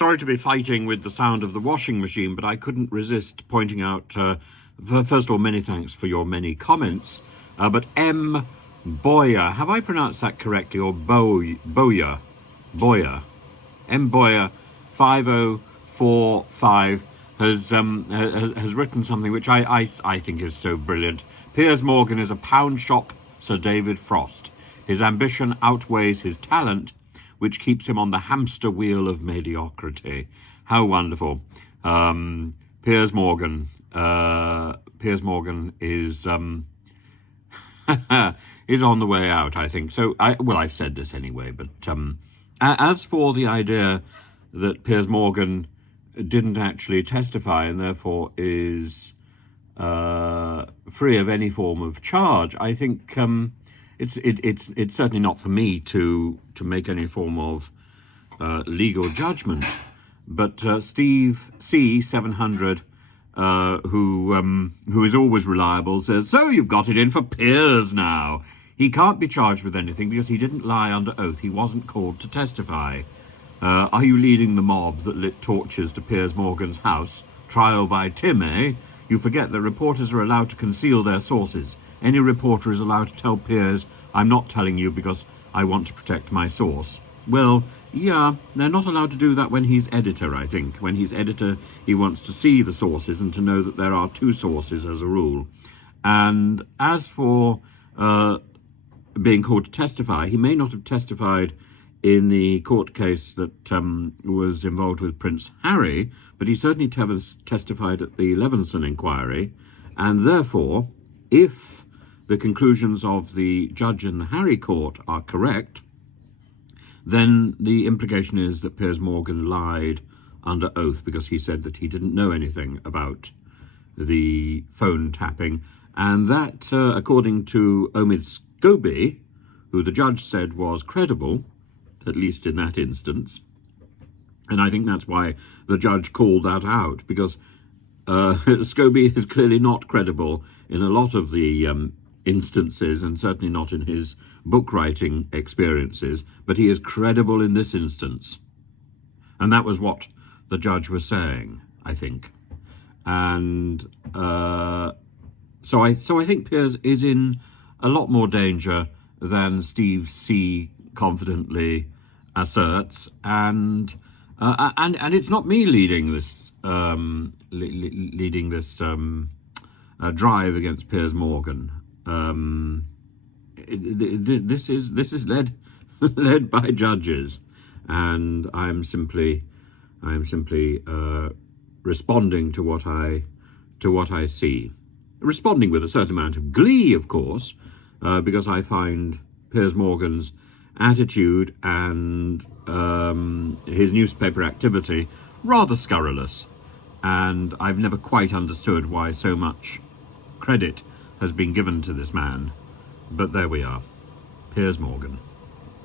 Sorry to be fighting with the sound of the washing machine, but I couldn't resist pointing out, first of all, many thanks for your many comments, but M. Boyer, have I pronounced that correctly, or Boyer? M. Boyer 5045 has written something which I think is so brilliant. Piers Morgan is a pound shop Sir David Frost. His ambition outweighs his talent, which keeps him on the hamster wheel of mediocrity. How wonderful. Piers Morgan is is on the way out, I think. So, I've said this anyway, but as for the idea that Piers Morgan didn't actually testify and therefore is free of any form of charge, I think it's certainly not for me to make any form of legal judgment. But Steve C700, who is always reliable, says, "So you've got it in for Piers now. He can't be charged with anything because he didn't lie under oath. He wasn't called to testify. Are you leading the mob that lit torches to Piers Morgan's house? Trial by Tim, eh? You forget that reporters are allowed to conceal their sources. Any reporter is allowed to tell Piers, 'I'm not telling you because I want to protect my source.' Well, yeah, they're not allowed to do that when he's editor, I think. When he's editor, he wants to see the sources and to know that there are two sources as a rule. And as for being called to testify, he may not have testified in the court case that was involved with Prince Harry, but he certainly testified at the Levenson inquiry, and therefore, if the conclusions of the judge in the Harry court are correct, then the implication is that Piers Morgan lied under oath because he said that he didn't know anything about the phone tapping, and that, according to Omid Scobie, who the judge said was credible, at least in that instance, and I think that's why the judge called that out, because Scobie is clearly not credible in a lot of the instances, and certainly not in his book writing experiences, but he is credible in this instance. And that was what the judge was saying, I think. And so I think Piers is in a lot more danger than Steve C confidently asserts, and it's not me leading this drive against Piers Morgan. This is led by judges, and I'm simply responding to what I see, responding with a certain amount of glee, of course, because I find Piers Morgan's attitude and his newspaper activity rather scurrilous, and I've never quite understood why so much credit has been given to this man. But there we are, Piers Morgan.